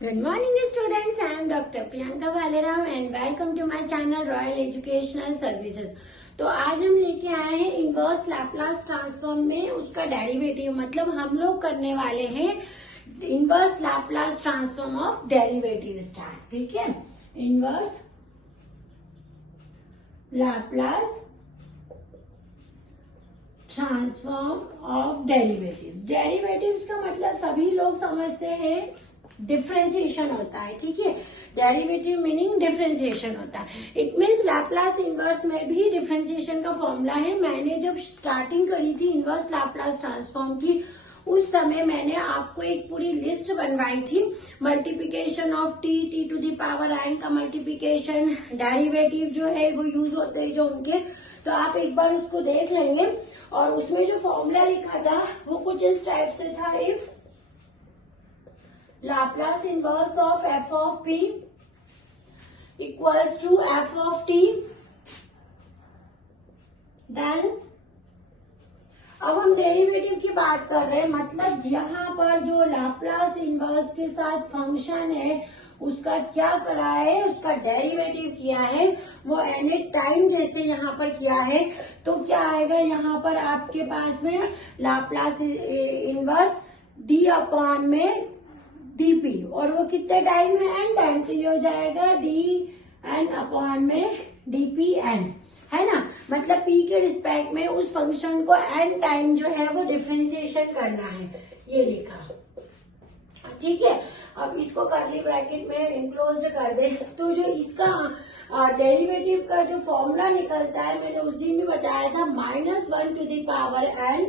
Good morning students, I am Dr. Priyanka Bhalerao and welcome to my channel Royal Educational Services। तो आज हम लेके आए हैं इनवर्स लैपलास ट्रांसफॉर्म में उसका डेरिवेटिव, मतलब हम लोग करने वाले हैं inverse Laplace transform of derivative start. ठीक है, inverse Laplace transform of derivatives. Derivatives का मतलब सभी लोग समझते हैं डिफरेंशिएशन होता है। ठीक है, डेरिवेटिव मीनिंग डिफरेंशिएशन होता है। इट मीन्स लैपलास इनवर्स में भी डिफरेंशिएशन का फॉर्मूला है। मैंने जब स्टार्टिंग करी थी इनवर्स लैपलास ट्रांसफॉर्म की, उस समय मैंने आपको एक पूरी लिस्ट बनवाई थी। Multiplication of T to the power n का मल्टीप्लिकेशन, डेरिवेटिव जो है वो यूज होते हैं जो उनके, तो आप एक बार उसको देख लेंगे। और उसमें जो फॉर्मूला लिखा था वो कुछ इस टाइप से था, if Laplace inverse of f of p equals to f of t, then अब हम डेरिवेटिव की बात कर रहे हैं, मतलब यहाँ पर जो लाप्लास इनवर्स के साथ फंक्शन है उसका क्या करा है, उसका डेरिवेटिव किया है वो एनी टाइम जैसे यहाँ पर किया है। तो क्या आएगा यहाँ पर आपके पास में लाप्लास इनवर्स d अपॉन में dp, और वो कितने टाइम है, n टाइम, तो ये हो जाएगा dn अपॉन में dpn, है ना। मतलब p के रिस्पेक्ट में उस फंक्शन को n टाइम जो है वो डिफरेंशिएशन करना है, ये लिखा। ठीक है, अब इसको कर्ली ब्रैकेट में इनक्लोज्ड कर दे। तो जो इसका डेरिवेटिव का जो फॉर्मूला निकलता है, मैंने उस दिन भी बताया था, -1 to the power n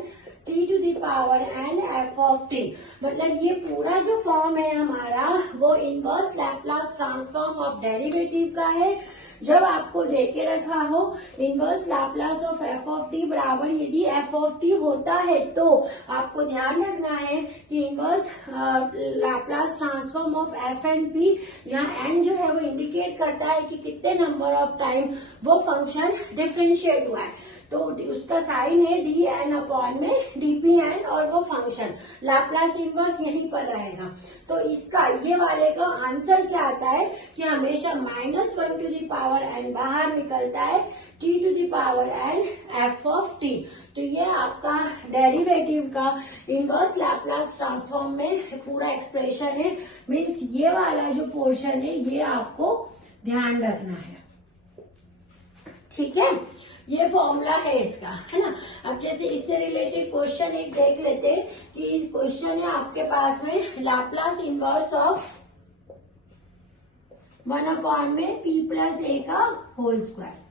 t to the power n f of t। मतलब ये पूरा जो फॉर्म है हमारा वो inverse Laplace transform of derivative का है। जब आपको देके रखा हो inverse Laplace of f of t बराबर यदि f ऑफ t होता है, तो आपको ध्यान रखना है कि inverse Laplace transform of f and p, यहाँ n जो है वो इंडिकेट करता है कि कितने नंबर ऑफ टाइम वो फंक्शन डिफरेंशिएट हुआ है। तो उसका साइन है dn अपॉन में dpn, और वो फंक्शन लैपलास इनवर्स यहीं पर रहेगा। तो इसका ये वाले का आंसर क्या आता है कि हमेशा -1 टू द पावर n बाहर निकलता है, t to the power n f of t। तो ये आपका डेरिवेटिव का इनवर्स लैपलास ट्रांसफॉर्म में पूरा एक्सप्रेशन है। मीन्स ये वाला जो पोर्शन है ये आपको ध्यान रखना है। ठीक है, ये फॉर्मूला है इसका, है ना। अब जैसे इससे रिलेटेड क्वेश्चन एक देख लेते हैं कि क्वेश्चन है आपके पास में लैपलास इनवर्स ऑफ 1 अपॉन में p प्लस a का होल स्क्वायर।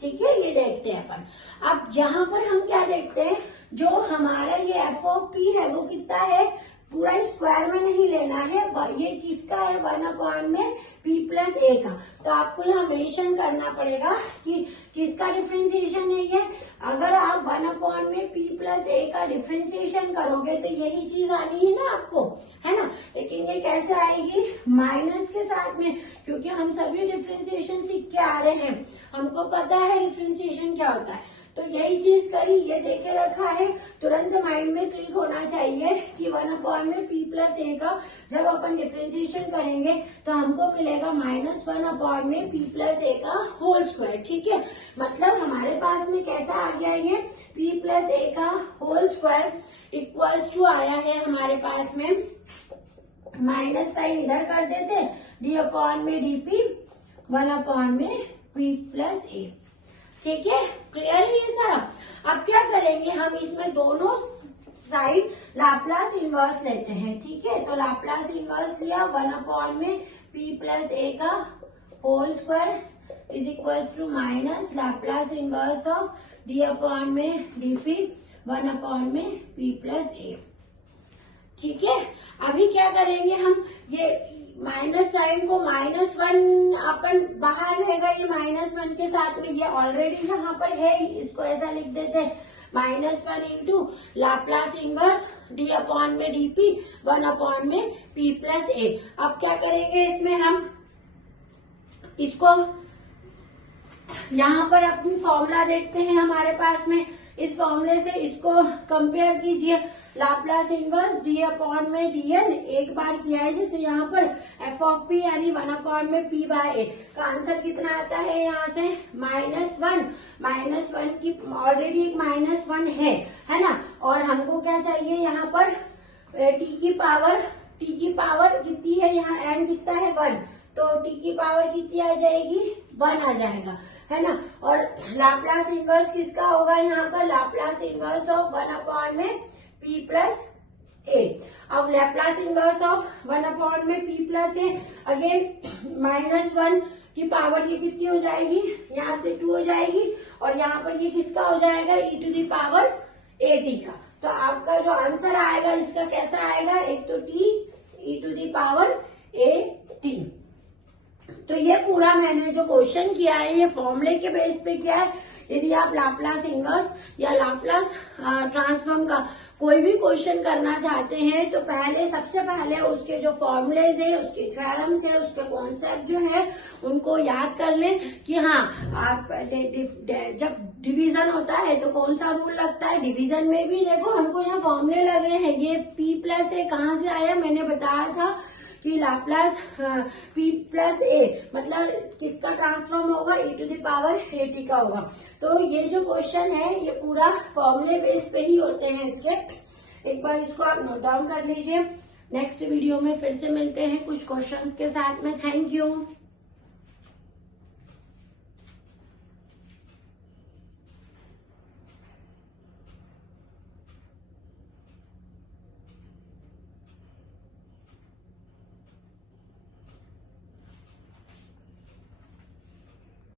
ठीक है, ये देखते हैं अपन। अब यहाँ पर हम क्या देखते हैं, जो हमारा ये f ऑफ p है वो कितना है, पूरा स्क्वायर में नहीं लेना है, ये किसका है, 1 अपॉन में p प्लस a का। तो आपको यहाँ मेंशन करना पड़ेगा कि किसका डिफरेंशिएशन है ये। अगर आप 1 अपॉन में p प्लस a का डिफरेंशिएशन करोगे तो यही चीज आनी है ना आपको, है ना। लेकिन ये कैसे आएगी, माइनस के साथ में, क्योंकि हम सभी डिफरेंशिएशन सीख के आ रहे हैं, हमको पता है डिफरेंशिएशन क्या होता है। तो यही चीज करी, ये देखे रखा है, तुरंत माइंड में क्लिक होना चाहिए कि 1 अपॉन में p प्लस a का जब अपन डिफरेंशिएशन करेंगे तो हमको मिलेगा -1 अपॉन में p प्लस a का होल स्क्वायर। ठीक है, मतलब हमारे पास में कैसा आ गया, ये p प्लस a का होल स्क्वायर इक्वल्स टू आया है हमारे पास में, माइनस साइन इधर कर देते, d अपॉन में dp 1 अपॉन में p प्लस a। ठीक है, क्लियर है ये सारा। अब क्या करेंगे, हम इसमें दोनों साइड लाप्लास इनवर्स लेते हैं। ठीक है, तो लाप्लास इनवर्स लिया, 1 अपॉन में p प्लस a का whole square is equals to minus Laplace inverse of d upon में dp 1 अपॉन में p प्लस a। ठीक है, अभी क्या करेंगे हम, ये माइनस साइन को -1 अपन बाहर रहेगा, ये -1 के साथ में, ये ऑलरेडी यहाँ पर है, इसको ऐसा लिख देते हैं, -1 into Laplace inverse d upon में dp 1 अपॉन में p प्लस a। अब क्या करेंगे इसमें, हम इसको यहाँ पर अपनी फॉर्मूला देखते हैं हमारे पास में इस फॉर्मूले से इसको कंपेयर कीजिए, लाप्लास इनवर्स डी अपॉन में dn एक बार किया है, जैसे यहाँ पर एफ ऑफ पी यानी 1 अपॉन में p बाय ए का आंसर कितना आता है, यहाँ से -1 की ऑलरेडी एक -1 है ना। और हमको क्या चाहिए यहाँ पर t की पावर कितनी है, यहाँ n कितना है 1, तो t की पावर कितनी आ जाएगी 1 आ जाएगा, है ना। और लाप्लास इनवर्स किसका होगा, यहाँ पर लाप्लास इनवर्स ऑफ 1 अपॉन में p प्लस ए। अब लैप्लास इनवर्स ऑफ 1 अपॉन में p प्लस ए, अगेन -1 की पावर ये कितनी हो जाएगी, यहाँ से 2 हो जाएगी, और यहाँ पर ये किसका हो जाएगा e to the power at का। तो आपका जो आंसर आएगा इसका कैसा आएगा, एक तो t e to the power at। तो ये पूरा मैंने जो क्वेश्चन किया है ये फॉर्मूले के बेस पे किया है। यदि आप लाप्लास इनवर्स या लाप्लास ट्रांसफॉर्म का कोई भी क्वेश्चन करना चाहते हैं तो सबसे पहले उसके जो फॉर्मूलेज है, उसके थ्योरम्स है, उसके कॉन्सेप्ट जो है उनको याद कर लें कि हाँ आप जब डिवीजन होता है तो कौन सा रूल लगता है। डिवीजन में भी देखो हमको यहाँ फॉर्मूले लग रहे हैं, ये p प्लस ए कहाँ से आया, मैंने बताया था कि लाप्लास p प्लस ए मतलब किसका ट्रांसफॉर्म होगा, e to the power at का होगा। तो ये जो क्वेश्चन है ये पूरा फॉर्मूले बेस पे ही होते हैं इसके, एक बार इसको आप नोट डाउन कर लीजिए। नेक्स्ट वीडियो में फिर से मिलते हैं कुछ क्वेश्चंस के साथ में। Thank you.